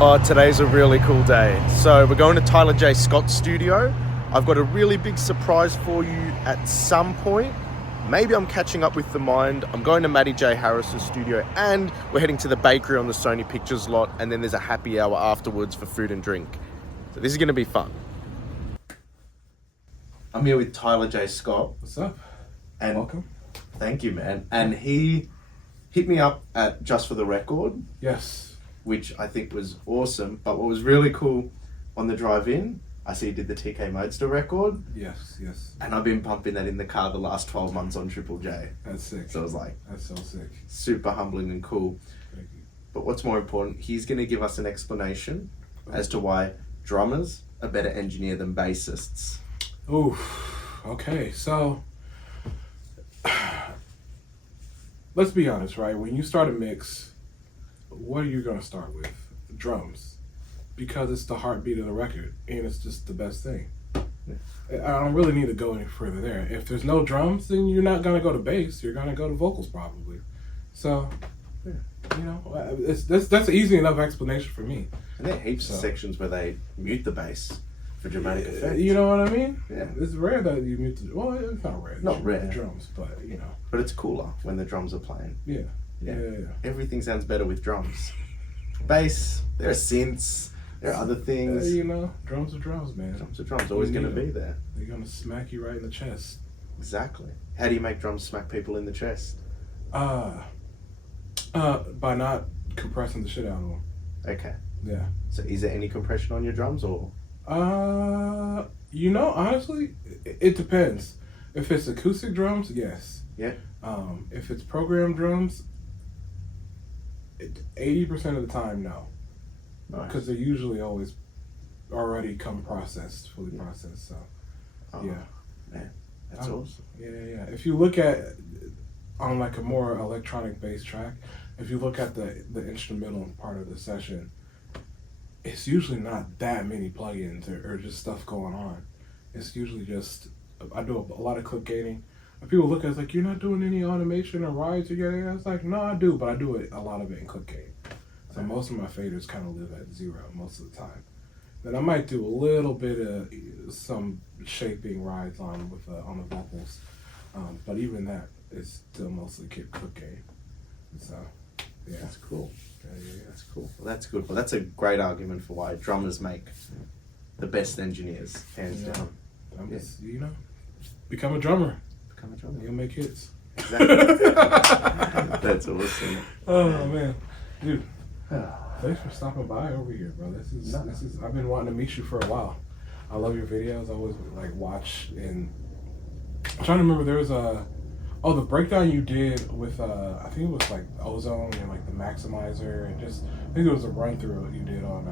Oh, today's a really cool day. So we're going to Tyler J Scott's studio. I've got a really big surprise for you at some point. Maybe I'm catching up with the mind. I'm going to Matty J Harris's studio and we're heading to the bakery on the Sony Pictures lot, and then there's a happy hour afterwards for food and drink. So this is going to be fun. I'm here with Tyler J Scott. What's up? And welcome. Thank you, man. And he hit me up at Just for the Record. Yes. Which I think was awesome. But what was really cool on the drive in, I see you did the TK Modester record. Yes. And I've been pumping that in the car the last 12 months on Triple J. That's sick. So I was like, that's so sick. Super humbling and cool. Thank you. But what's more important, he's going to give us an explanation as to why drummers are better engineer than bassists. Ooh, okay. So, let's be honest, right? When you start a mix, what are you going to start with? Drums. Because it's the heartbeat of the record, and it's just the best thing. I don't really need to go any further there. If there's no drums, then you're not going to go to bass. You're going to go to vocals probably. So, you know, that's an easy enough explanation for me. And there are heaps of sections where they mute the bass for dramatic effect. You know what I mean? Yeah. It's rare that you mute the... Well, it's not rare. Not rare. The drums, but, you know. But it's cooler when the drums are playing. Yeah. Everything sounds better with drums. Bass, there are synths, there are other things. You know, drums are drums, man. Drums are drums, always going to be there. They're going to smack you right in the chest. Exactly. How do you make drums smack people in the chest? By not compressing the shit out of them. Okay. Yeah. So is there any compression on your drums or? You know, honestly, it depends. If it's acoustic drums, yes. Yeah. If it's programmed drums, 80% of the time, no. Because they're usually always already fully processed. So, yeah. Man, that's awesome. Yeah. If you look at, on like a more electronic bass track, if you look at the instrumental part of the session, it's usually not that many plugins or just stuff going on. It's usually just, I do a lot of click gating. People look at it like, you're not doing any automation or rides or yeah. It's like, no, I do, but I do a lot of it in click gating. So most of my faders kind of live at 0 most of the time. Then I might do a little bit of some shaping rides on the vocals, but even that is still mostly click gating. So, yeah. That's cool. Yeah. That's cool. Well, that's good. Well, that's a great argument for why drummers make the best engineers, hands down. You know, become a drummer. You'll make hits. Exactly. That's awesome. Oh man, dude. Thanks for stopping by over here, bro. This is. I've been wanting to meet you for a while. I love your videos. I always like watch, and I'm trying to remember there was the breakdown you did with I think it was like Ozone and like the Maximizer, and just I think it was a run through you did on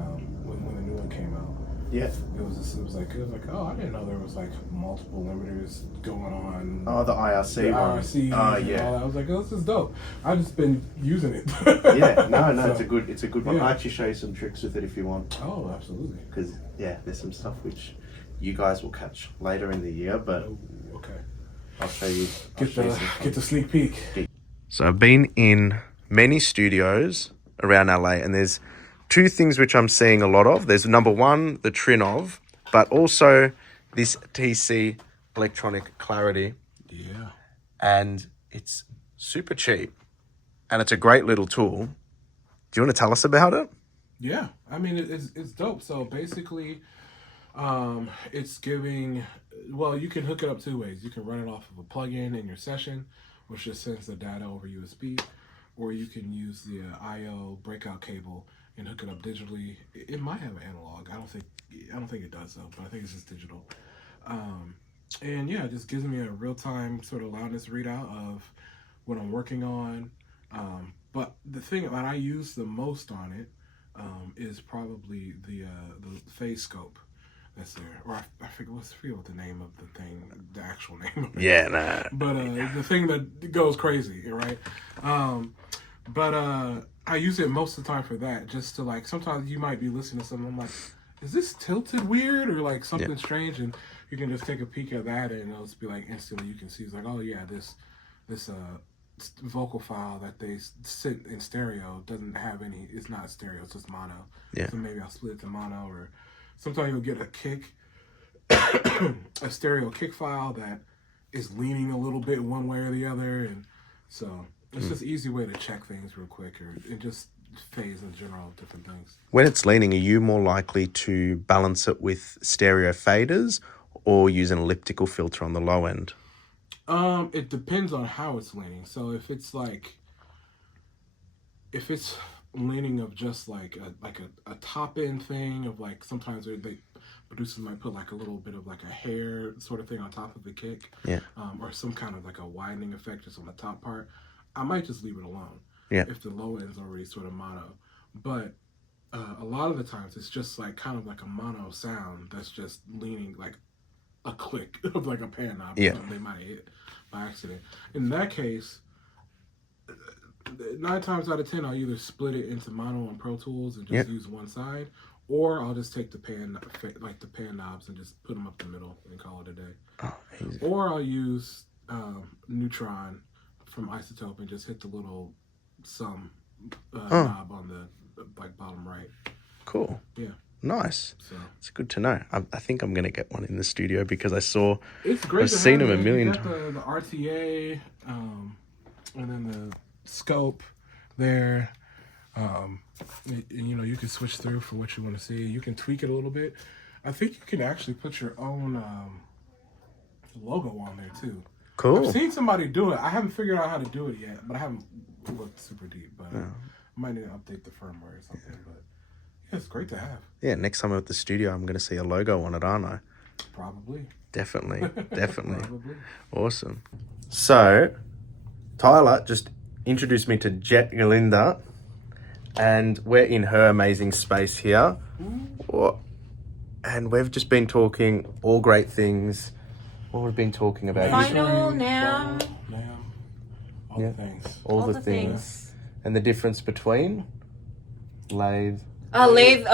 when the new one came out. Yeah. It was like, oh, I didn't know there was like multiple limiters going on. Oh, the IRC one. IRC. Oh, yeah. I was like, oh, this is dope. I've just been using it. Yeah, no, So, it's a good one. yeah. I'll actually show you some tricks with it if you want. Oh, absolutely. Because, there's some stuff which you guys will catch later in the year, but Okay. I'll show you. Get the sneak peek. So I've been in many studios around LA, and there's two things which I'm seeing a lot of. There's number one, the Trinov, but also this TC electronic clarity. Yeah. And it's super cheap, and it's a great little tool. Do you want to tell us about it? Yeah, I mean it's dope. So basically, it's giving. Well, you can hook it up 2 ways. You can run it off of a plug-in in your session, which just sends the data over USB, or you can use the I/O breakout cable and hook it up digitally. It might have an analog. I don't think it does though, but I think it's just digital. And yeah, it just gives me a real-time sort of loudness readout of what I'm working on. But the thing that I use the most on it is probably the phase scope that's there. Or I forget what the name of the thing, the actual name of it. Yeah, nah. But the thing that goes crazy, right? But I use it most of the time for that, just to like, sometimes you might be listening to something, I'm like, is this tilted weird or like something strange? And you can just take a peek at that and it'll just be like instantly you can see, it's like, oh yeah, this vocal file that they sent in stereo doesn't have any. It's not stereo. It's just mono. Yeah. So maybe I'll split it to mono, or sometimes you'll get a kick, a stereo kick file that is leaning a little bit one way or the other, and so it's just an easy way to check things real quick, or and just phase in general, different things. When it's leaning, are you more likely to balance it with stereo faders or use an elliptical filter on the low end? It depends on how it's leaning. So if it's leaning of just like a top end thing of like, sometimes they producers might put like a little bit of like a hair sort of thing on top of the kick, Yeah. Or some kind of like a widening effect just on the top part. I might just leave it alone. Yeah. If the low end is already sort of mono, but a lot of the times it's just like kind of like a mono sound that's just leaning like a click of like a pan knob. Yeah. They might have hit by accident. In that case, 9 times out of 10, I'll either split it into mono and Pro Tools and just use one side, or I'll just take the pan knobs and just put them up the middle and call it a day. Oh, easy. Or I'll use Neutron from Isotope and just hit the little knob on the like bottom right. Cool. Yeah. Nice. So It's good to know. I think I'm going to get one in the studio because I saw... it's great. I've seen them a million times. The RTA, and then the scope there. You can switch through for what you want to see. You can tweak it a little bit. I think you can actually put your own logo on there too. Cool. I've seen somebody do it. I haven't figured out how to do it yet, but I haven't looked super deep. But I might need to update the firmware or something. But yeah, it's great to have. Yeah, next time I'm at the studio, I'm going to see a logo on it, aren't I? Probably. Definitely. Definitely. Probably. Awesome. So, Tyler just introduced me to Jett Galindo, and we're in her amazing space here. And we've just been talking all great things. What we've been talking about. Final, NAM. All the things. All the things. And the difference between lathe. Lathe,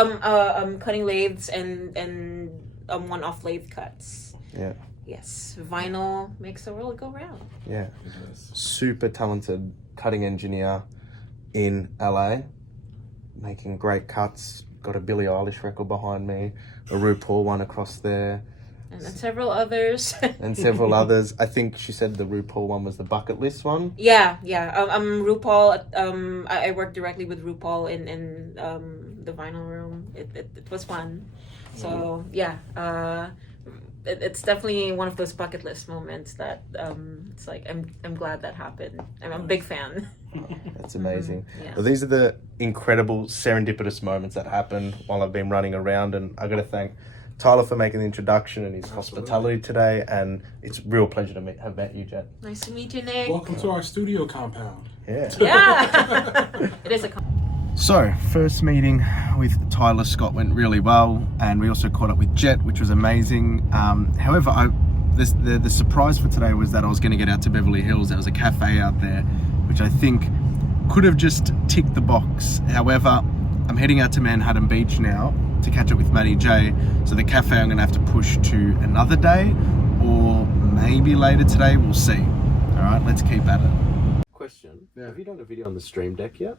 cutting lathes and one-off lathe cuts. Yeah. Yes, vinyl makes the world go round. Yeah. It is. Super talented cutting engineer in LA, making great cuts. Got a Billie Eilish record behind me, a RuPaul one across there, And then several others. and several others. I think she said the RuPaul one was the bucket list one. Yeah. RuPaul. I worked directly with RuPaul in the vinyl room. It was fun. So yeah. It's definitely one of those bucket list moments that it's like I'm glad that happened. I'm a big fan. That's amazing. Yeah. Well, these are the incredible serendipitous moments that happened while I've been running around, and I got to thank Tyler for making the introduction and his hospitality today, and it's a real pleasure to have met you, Jett. Nice to meet you, Nick. Welcome to our studio compound. Yeah. Yeah. It is a. So, first meeting with Tyler Scott went really well, and we also caught up with Jett, which was amazing. However, the surprise for today was that I was going to get out to Beverly Hills. There was a cafe out there, which I think could have just ticked the box. However, I'm heading out to Manhattan Beach now to catch up with Matty J. So the cafe I'm going to have to push to another day, or maybe later today. We'll see. All right, let's keep at it. Question: Yeah. Have you done a video on the Stream Deck yet?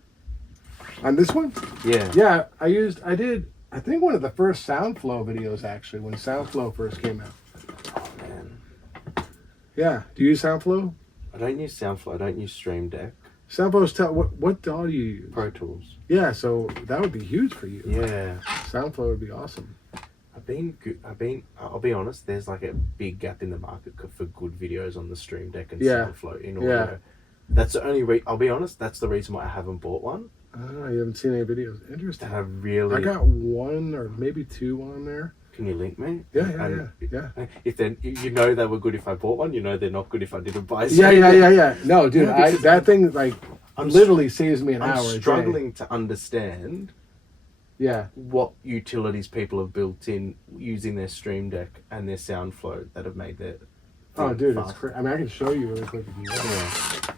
On this one? Yeah. Yeah, I did, I think one of the first SoundFlow videos actually, when SoundFlow first came out. Oh man. Yeah, do you use SoundFlow? I don't use SoundFlow. I don't use Stream Deck. SoundFlow's what DAW do you use? Pro Tools. Yeah, so that would be huge for you. Yeah. SoundFlow would be awesome. I'll be honest, there's like a big gap in the market for good videos on the Stream Deck and Yeah. SoundFlow in audio. Yeah. That's the only I'll be honest, that's the reason why I haven't bought one. Oh, you haven't seen any videos. Interesting. And I really... I got one or maybe two on there. Can you link me? Yeah. If they were good if I bought one, they're not good if I didn't buy Yeah. No, dude, Yeah, that thing like literally saves me an I'm hour a day. struggling to understand Yeah. what utilities people have built in using their Stream Deck and their SoundFlow that have made their... Oh, dude, it's fast. crazy. I mean, I can show you really quick if you want.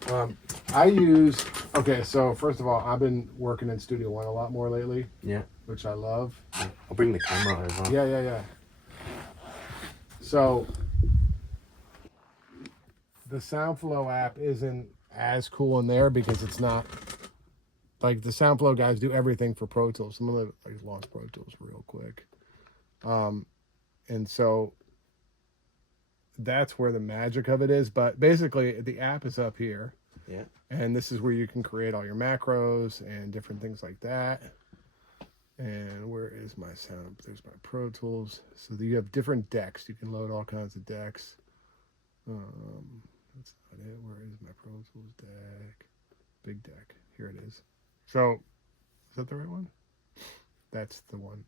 Yeah. I use, okay, so first of all, I've been working in Studio One a lot more lately, Yeah. which I love. I'll bring the camera over. Yeah. So, the SoundFlow app isn't as cool in there because it's not like the SoundFlow guys do everything for Pro Tools. Some of the like launch Pro Tools real quick. And so that's where the magic of it is. But basically the app is up here. Yeah. And this is where you can create all your macros and different things like that. And where is my sound? There's my Pro Tools. So you have different decks. You can load all kinds of decks. That's not it. Where is my Pro Tools deck? Big deck. Here it is. So, is that the right one? That's the one.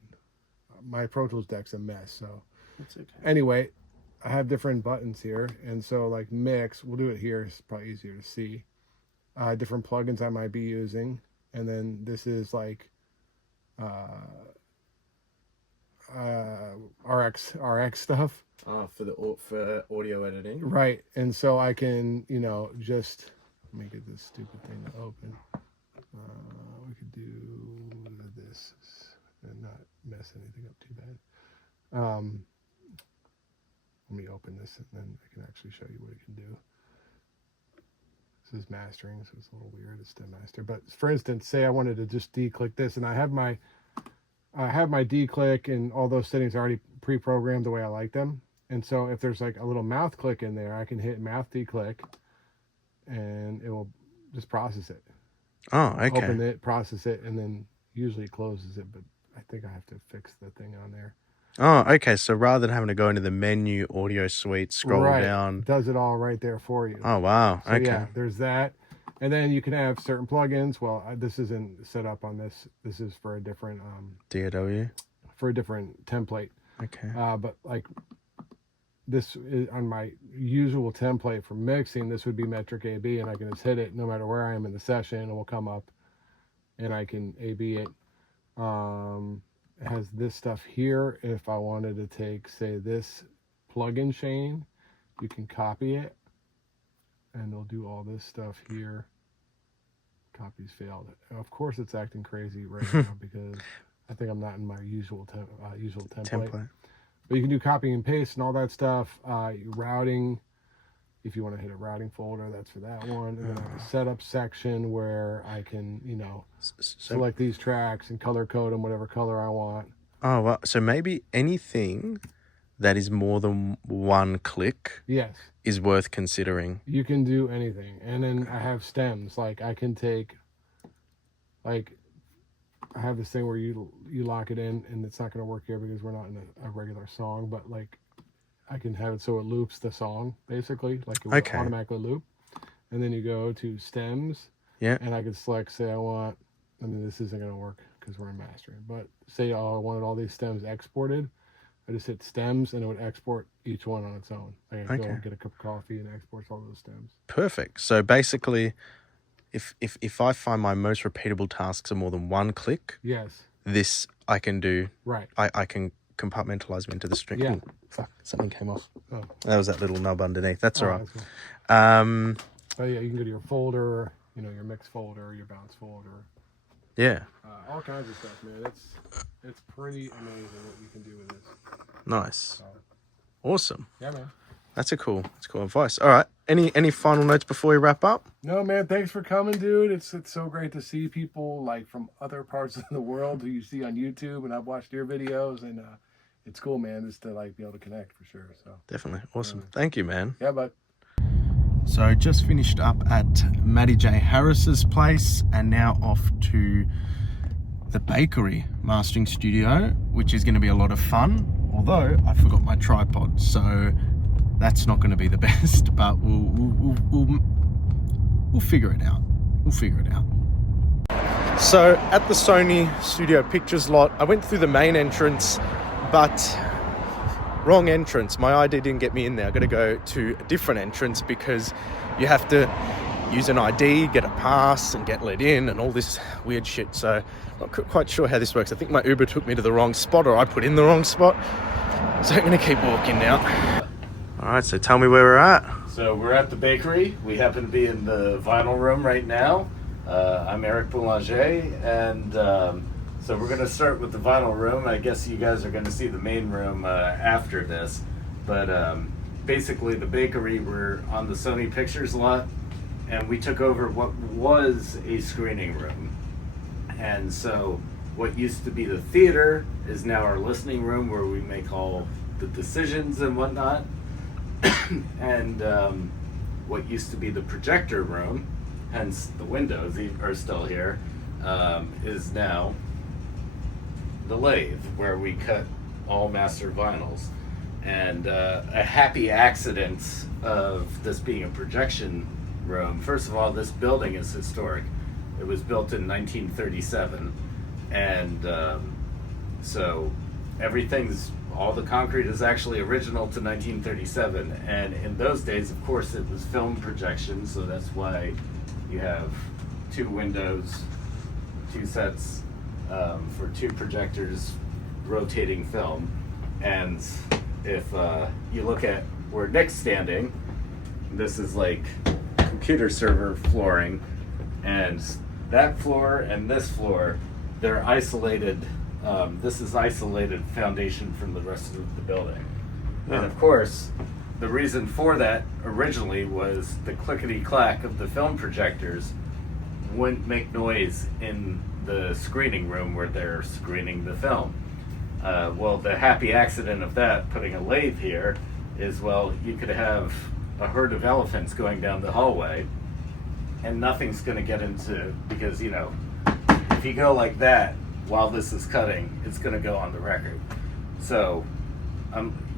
My Pro Tools deck's a mess. So, That's okay. anyway, I have different buttons here. And so, like mix, we'll do it here. It's probably easier to see. Different plugins I might be using. And then this is like RX stuff. For audio editing. Right. And so I can, just let me get this stupid thing to open. We could do this and not mess anything up too bad. Let me open this and then I can actually show you what it can do. This is mastering, so it's a little weird. It's stem master. But for instance, say I wanted to just declick this, and I have my declick and all those settings already pre-programmed the way I like them. And so if there's like a little mouth click in there, I can hit mouth declick and it will just process it. Oh, okay. Open it, process it, and then usually it closes it, but I think I have to fix the thing on there. Oh, okay. So rather than having to go into the menu, audio suite, scroll down. It does it all right there for you. Oh, wow. So, okay. Yeah, there's that. And then you can have certain plugins. Well, this isn't set up on this. This is for a different DAW. For a different template. Okay. But like this is on my usual template for mixing, this would be metric AB, and I can just hit it no matter where I am in the session, and it will come up and I can AB it. It has this stuff here. If I wanted to take, say, this plugin chain, you can copy it and it'll do all this stuff here. Copies failed. Of course it's acting crazy right now because I think I'm not in my usual template. But you can do copy and paste and all that stuff. Routing, if you want to hit a routing folder, that's for that one. And then I have a setup section where I can, select these tracks and color code them whatever color I want. Oh, well, so maybe anything that is more than one click is worth considering. You can do anything. And then I have stems. Like I can take, I have this thing where you lock it in, and it's not going to work here because we're not in a regular song, but like I can have it so it loops the song, basically, like it will automatically loop. And then you go to stems, and I can select, say this isn't going to work because we're in mastering, but say I wanted all these stems exported, I just hit stems and it would export each one on its own. I can go and get a cup of coffee and exports all those stems. Perfect. So basically, if I find my most repeatable tasks are more than one click, this I can do. Right. I can compartmentalize them into the string. Yeah. Ooh, fuck, something came off. Oh. That was that little nub underneath. That's all right. That's cool. Oh yeah, you can go to your folder, your mix folder, your bounce folder. Yeah. All kinds of stuff, man. It's pretty amazing what you can do with this. Nice. Awesome. Yeah, man. That's cool advice. All right. Any final notes before we wrap up? No, man. Thanks for coming, dude. It's so great to see people like from other parts of the world who you see on YouTube, and I've watched your videos, and it's cool, man, just to like be able to connect for sure. So definitely awesome. Thank you, man. Yeah, bud. So just finished up at Matty J Harris's place, and now off to the Bakery mastering studio, which is going to be a lot of fun. Although I forgot my tripod, so that's not going to be the best, but we'll figure it out. So at the Sony Studio Pictures lot, I went through the main entrance, but wrong entrance. My ID didn't get me in there. I got to go to a different entrance because you have to use an ID, get a pass, and get let in, and all this weird shit. So I'm not quite sure how this works. I think my Uber took me to the wrong spot, or I put in the wrong spot. So I'm going to keep walking now. All right, so tell me where we're at. So we're at the bakery. We happen to be in the vinyl room right now. I'm Eric Boulanger, and so we're going to start with the vinyl room. I guess you guys are going to see the main room after this. But basically the bakery, we're on the Sony Pictures lot, and we took over what was a screening room. And so what used to be the theater is now our listening room where we make all the decisions and whatnot. And what used to be the projector room, hence the windows are still here, is now the lathe where we cut all master vinyls. And a happy accident of this being a projection room. First of all, this building is historic. It was built in 1937, and so all the concrete is actually original to 1937. And in those days, of course, it was film projection, so that's why you have 2 windows, 2 sets for 2 projectors rotating film. And if you look at where Nick's standing, this is like computer server flooring, and that floor and this floor, they're isolated. This is isolated foundation from the rest of the building. And of course, the reason for that originally was the clickety-clack of the film projectors wouldn't make noise in the screening room where they're screening the film. Well, the happy accident of that, putting a lathe here, is, well, you could have a herd of elephants going down the hallway and nothing's going to get into, because, you know, if you go like that while this is cutting, it's going to go on the record. So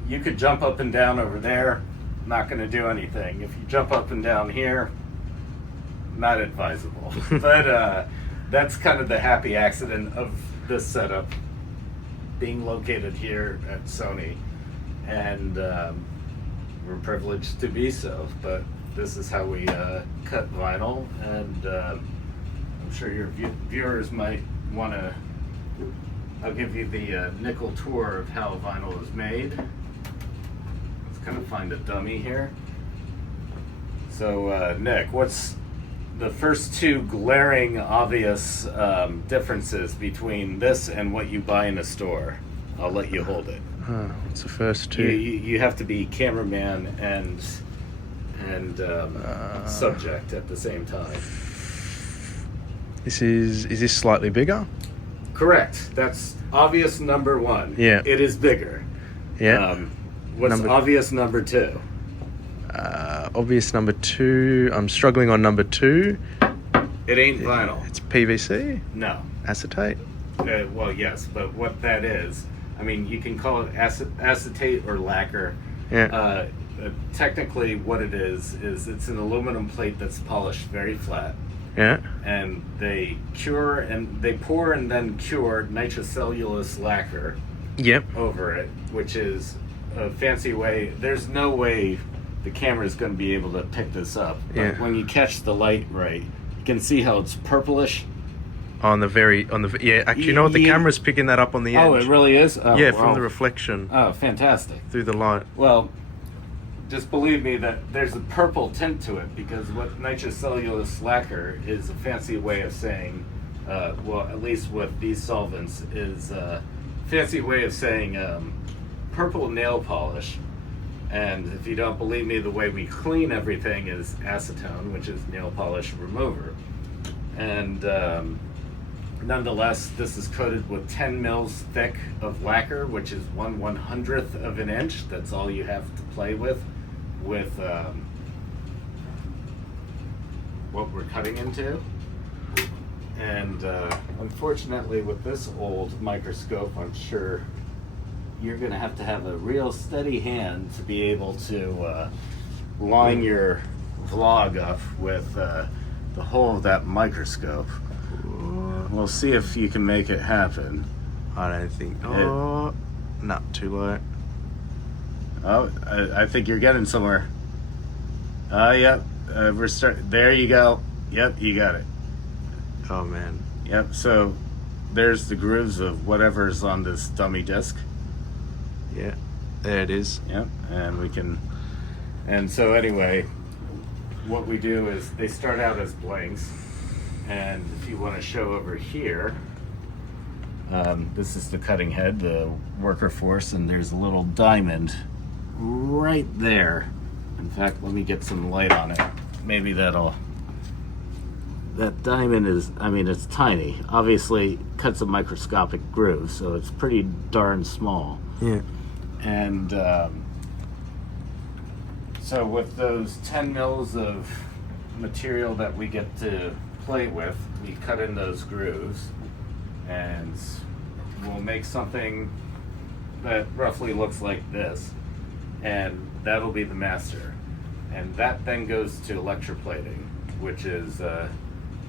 you could jump up and down over there, not going to do anything. If you jump up and down here, not advisable. But that's kind of the happy accident of this setup being located here at Sony, and we're privileged to be so. But this is how we cut vinyl, and I'm sure your viewers might want to. I'll give you the nickel tour of how vinyl is made. Let's kind of find a dummy here. So Nick, what's the first 2 glaring, obvious differences between this and what you buy in a store? I'll let you hold it. What's the first 2? You have to be cameraman and subject at the same time. Is this slightly bigger? Correct. That's obvious number 1. Yeah. It is bigger. Yeah. What's obvious number 2? Obvious number 2. I'm struggling on number 2. It ain't vinyl. It's PVC? No. Acetate? Well, yes, but what that is, I mean, you can call it acetate or lacquer. Yeah. Technically, what it is it's an aluminum plate that's polished very flat. Yeah. And they pour and then cure nitrocellulose lacquer. Yep. Over it, which is a fancy way. There's no way the camera is going to be able to pick this up. But Yeah. when you catch the light right, you can see how it's purplish. Actually, you know what? The camera's picking that up on the edge. Oh, it really is? Oh, yeah, wow. from the reflection Oh, fantastic. through the light. Well, just believe me that there's a purple tint to it, because what nitrocellulose lacquer is a fancy way of saying, well, at least with these solvents, is a fancy way of saying purple nail polish. And if you don't believe me, the way we clean everything is acetone, which is nail polish remover. And nonetheless, this is coated with 10 mils thick of lacquer, which is 1/100th of an inch. That's all you have to play with what we're cutting into. And unfortunately, with this old microscope, I'm sure you're going to have a real steady hand to be able to line your vlog up with the whole of that microscope. We'll see if you can make it happen. I don't think. Oh, not too low. Oh, I think you're getting somewhere. Yep. There you go. Yep, you got it. Oh man. Yep. So there's the grooves of whatever's on this dummy disc. Yeah, there it is. Yep. And we can. And so anyway, what we do is they start out as blanks, and if you want to show over here, this is the cutting head, the worker force, and there's a little diamond right there. In fact, let me get some light on it. Maybe that'll that diamond is, I mean, it's tiny. Obviously, it cuts a microscopic groove, so it's pretty darn small. Yeah. And so with those 10 mils of material that we get to play with, we cut in those grooves, and we'll make something that roughly looks like this, and that'll be the master. And that then goes to electroplating, which is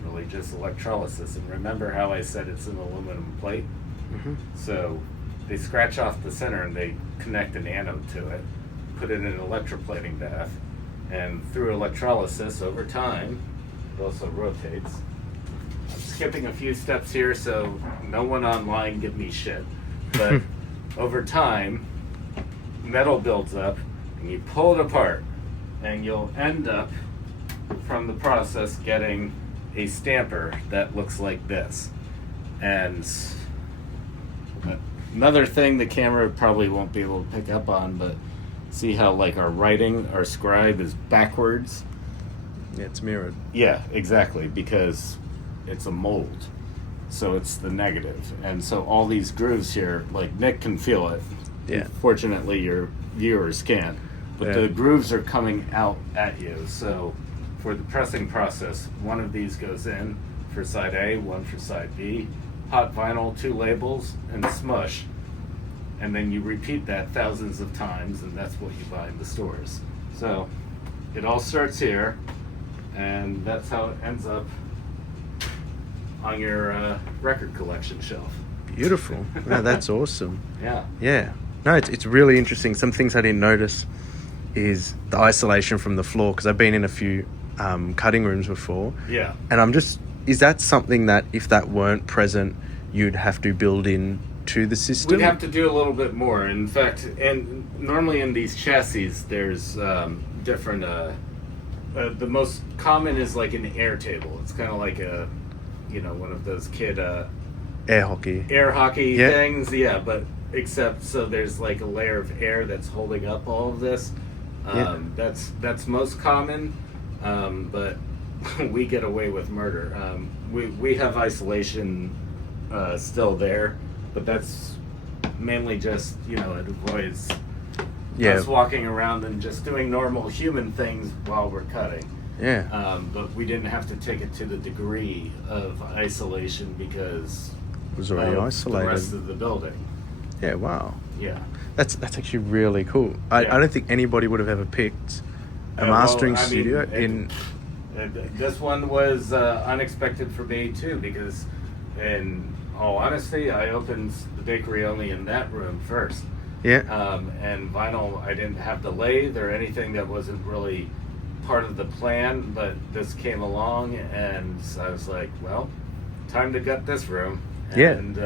really just electrolysis. And remember how I said it's an aluminum plate? Mm-hmm. So they scratch off the center and they connect an anode to it, put it in an electroplating bath, and through electrolysis over time, it also rotates. I'm skipping a few steps here, so no one online give me shit. But over time, metal builds up, and you pull it apart, and you'll end up from the process getting a stamper that looks like this. And another thing the camera probably won't be able to pick up on, but see how like our writing, our scribe is backwards? Yeah, it's mirrored. Yeah, exactly, because it's a mold. So it's the negative. And so all these grooves here, like Nick can feel it. Yeah. Fortunately, your viewers can't. But Yeah. the grooves are coming out at you. So for the pressing process, one of these goes in for side A, one for side B, hot vinyl, 2 labels, and smush. And then you repeat that thousands of times, and that's what you buy in the stores. So it all starts here, and that's how it ends up on your record collection shelf. Beautiful. No, that's awesome. Yeah. Yeah. No, it's really interesting. Some things I didn't notice is the isolation from the floor, because I've been in a few cutting rooms before. Yeah. And is that something that if that weren't present, you'd have to build in to the system? We'd have to do a little bit more. In fact, and normally in these chassis, there's different. The most common is like an air table. It's kind of like one of those kid Air hockey. Yeah. things. Yeah, but except so there's like a layer of air that's holding up all of this. Yeah. That's most common, but we get away with murder. We have isolation still there, but that's mainly just it avoids us walking around and just doing normal human things while we're cutting. Yeah. But we didn't have to take it to the degree of isolation because It was already of isolated. the rest of the building. Yeah, wow. Yeah. That's actually really cool. I don't think anybody would have ever picked a mastering studio in... This one was unexpected for me too, because in all honesty, I opened the bakery only in that room first. Yeah. And vinyl, I didn't have the lathe or anything that wasn't really part of the plan, but this came along and I was like, well, time to gut this room. And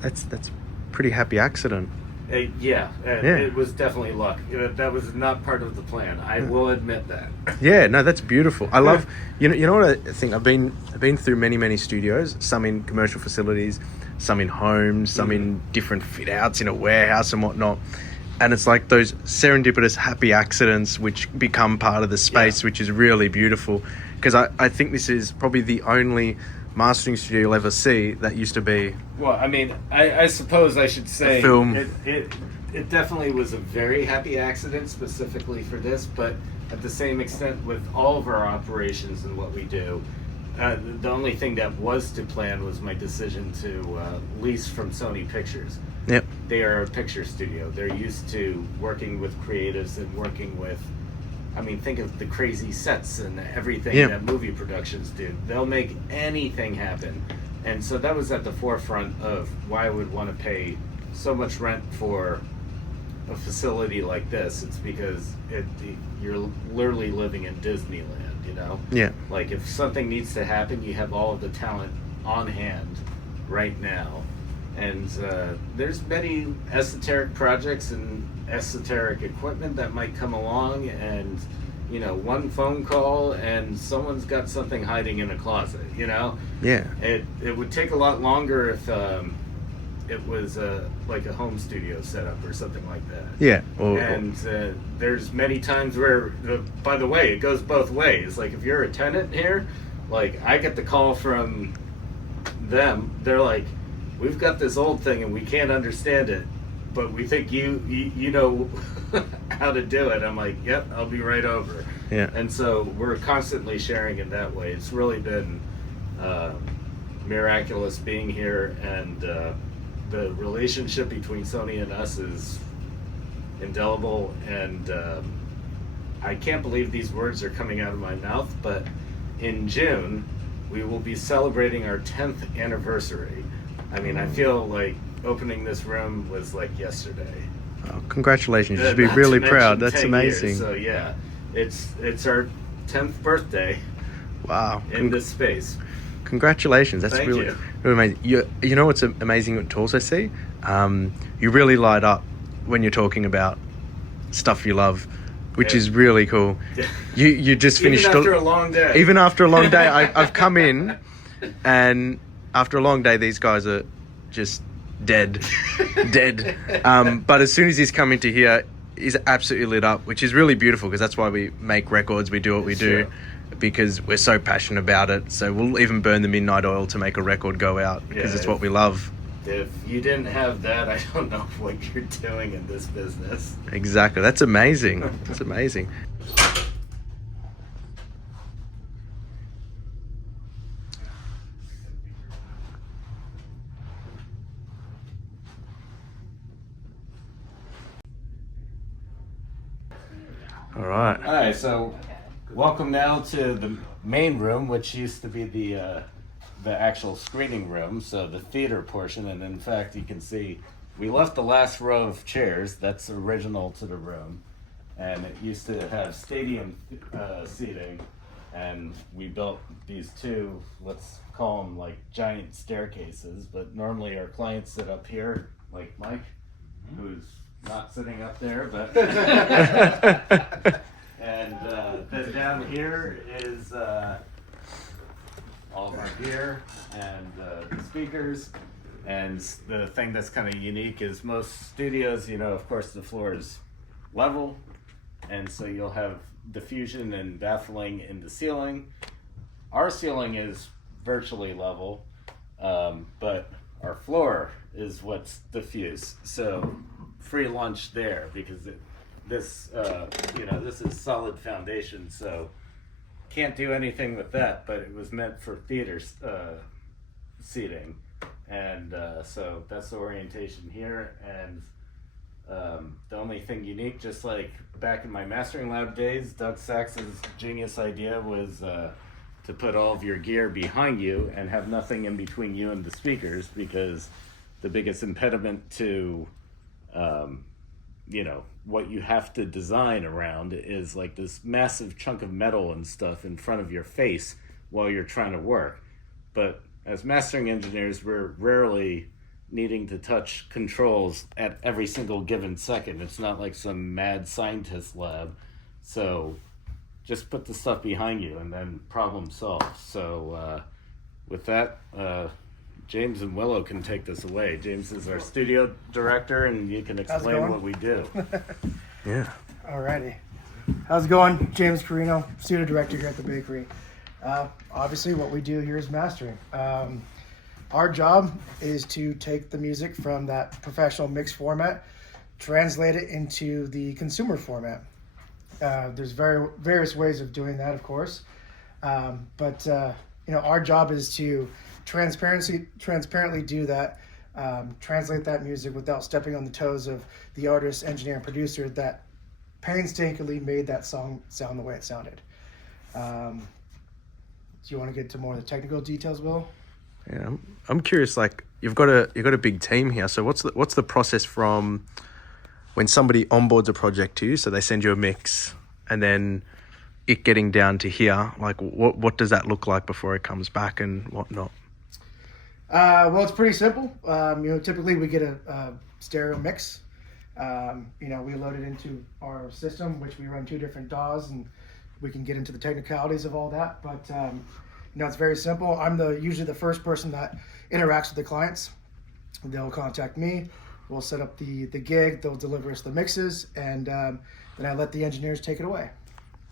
That's pretty happy accident. It was definitely luck. That was not part of the plan. I will admit that. Yeah, no, that's beautiful. I love, you know what I think? I've been through many studios, some in commercial facilities, some in homes, some in different fit outs in a warehouse and whatnot. And it's like those serendipitous happy accidents which become part of the space, which is really beautiful. Because I think this is probably the only mastering studio you'll ever see that used to be... Well, I mean, I suppose I should say... A film. It definitely was a very happy accident specifically for this, but at the same extent with all of our operations and what we do, the only thing that was to plan was my decision to lease from Sony Pictures. Yep. They are a picture studio. They're used to working with creatives and working with... I mean, think of the crazy sets and everything that movie productions do. They'll make anything happen. And so that was at the forefront of why I would want to pay so much rent for a facility like this. It's because you're literally living in Disneyland, you know? Yeah. Like, if something needs to happen, you have all of the talent on hand right now. And there's many esoteric projects and esoteric equipment that might come along, and one phone call and someone's got something hiding in a closet. It would take a lot longer if it was like a home studio setup or something like that. And there's many times where, by the way, it goes both ways. Like, if you're a tenant here, like I get the call from them. They're like, we've got this old thing and we can't understand it, but we think you know how to do it. I'm like, yep, I'll be right over. Yeah. And so we're constantly sharing in that way. It's really been miraculous being here, and the relationship between Sony and us is indelible, and I can't believe these words are coming out of my mouth, but in June we will be celebrating our 10th anniversary. I mean, I feel like opening this room was like yesterday. Oh, congratulations! You should be Not really to proud. mention That's 10 amazing. years. So yeah, it's our 10th birthday Wow. in this space. Congratulations. That's Thank really, you. really amazing. You know what's amazing to also see? You really light up when you're talking about stuff you love, which Yeah. is really cool. You just finished Even after a long day. Even after a long day, I've come in, and after a long day, these guys are just dead. But as soon as he's come into here, he's absolutely lit up, which is really beautiful, because that's why we make records. We do what we do, because we're so passionate about it. So we'll even burn the midnight oil to make a record go out, because Yeah, it's what we love. If you didn't have that, I don't know what you're doing in this business. Exactly. That's amazing. That's amazing. All right. All right, so welcome now to the main room, which used to be the actual screening room, so the theater portion. And in fact, you can see we left the last row of chairs. That's original to the room, and it used to have stadium seating. And we built these two, let's call them like giant staircases. But normally our clients sit up here, like Mike, who's not sitting up there, but and then down here is all of our gear and the speakers. And the thing that's kind of unique is most studios, you know, of course the floor is level, and so you'll have diffusion and baffling in the ceiling. Our ceiling is virtually level, but our floor is what's diffuse. So free lunch there, because this is solid foundation, so can't do anything with that, but it was meant for theater seating. And so that's the orientation here. And the only thing unique, just like back in my mastering lab days, Doug Sachs's genius idea was to put all of your gear behind you and have nothing in between you and the speakers, because the biggest impediment to what you have to design around is like this massive chunk of metal and stuff in front of your face while you're trying to work. But as mastering engineers, we're rarely needing to touch controls at every single given second. It's not like some mad scientist lab. So just put the stuff behind you and then problem solved. So with that, James and Willow can take this away. James is our studio director, and you can explain going? what we do. Yeah. Alrighty. How's it going? James Carino, studio director here at the bakery. Obviously, what we do here is mastering. Our job is to take the music from that professional mix format, translate it into the consumer format. There's various ways of doing that, of course. But our job is to transparently do that, translate that music without stepping on the toes of the artist, engineer, and producer that painstakingly made that song sound the way it sounded. Do you want to get to more of the technical details, Will? Yeah, I'm curious. Like, you've got a big team here. So what's the process from when somebody onboards a project to you? So they send you a mix, and then it getting down to here. Like, what does that look like before it comes back and whatnot? Well, it's pretty simple. Typically we get a stereo mix. We load it into our system, which we run 2 different DAWs, and we can get into the technicalities of all that. But it's very simple. I'm usually the first person that interacts with the clients. They'll contact me. We'll set up the gig. They'll deliver us the mixes, and then I let the engineers take it away.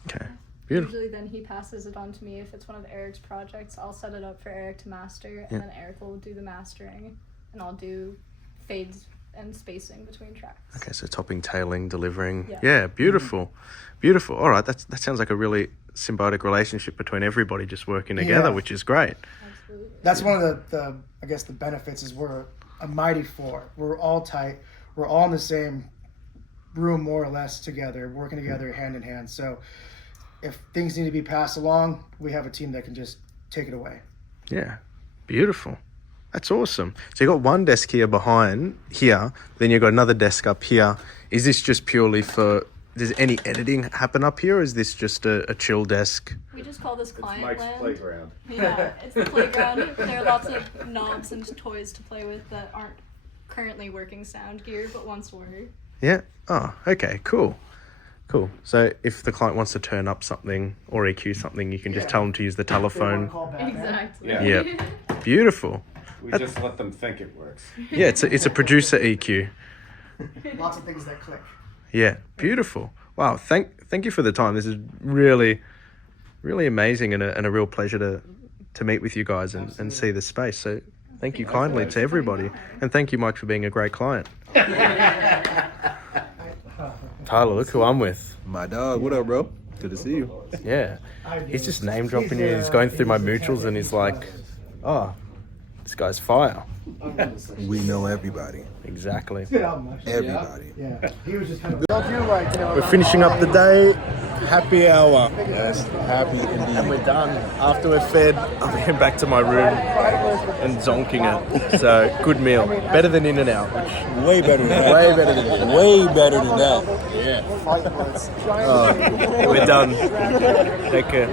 Okay, Beautiful. Usually then he passes it on to me. If it's one of Eric's projects, I'll set it up for Eric to master, and then Eric will do the mastering, and I'll do fades and spacing between tracks. Okay, so topping, tailing, delivering. Yeah. Yeah, beautiful. Beautiful. All right, that sounds like a really symbiotic relationship between everybody just working together, Yeah. which is great. Absolutely. That's one of the I guess the benefits is we're a mighty four. We're all tight. We're all in the same room more or less together, working together hand in hand. So if things need to be passed along, we have a team that can just take it away. Yeah, beautiful. That's awesome. So you got one desk here behind here, then you've got another desk up here. Is this just purely for? Does any editing happen up here, or is this just a chill desk? We just call this client Mike's land. playground. Yeah, it's the playground. There are lots of knobs and toys to play with that aren't currently working sound gear, but once were. Yeah. Oh, okay. Cool. Cool. So if the client wants to turn up something or EQ something, you can just tell them to use the telephone. Exactly. Yeah. Yeah. Beautiful. We just let them think it works. Yeah, it's a producer EQ. Lots of things that click. Yeah, beautiful. Wow, thank you for the time. This is really, really amazing and a real pleasure to meet with you guys and see the space. So thank you kindly to everybody. And thank you, Mike, for being a great client. Tyler, look who I'm with. My dog, what up, bro? Good to see you. Yeah. He's just name dropping you. He's going through my mutuals and he's like, oh, this guy's fire. We know everybody. Exactly. Everybody. Yeah. He was just kind of. Don't you like, We're finishing up the day. Happy hour. Yes, happy And indeed. we're done. After we're fed, I'm going back to my room and zonking it. So, good meal. Better than In-N-Out. Which, Way better than that. way better than In-N-Out. Way better than that. Yeah. We're done. Take care.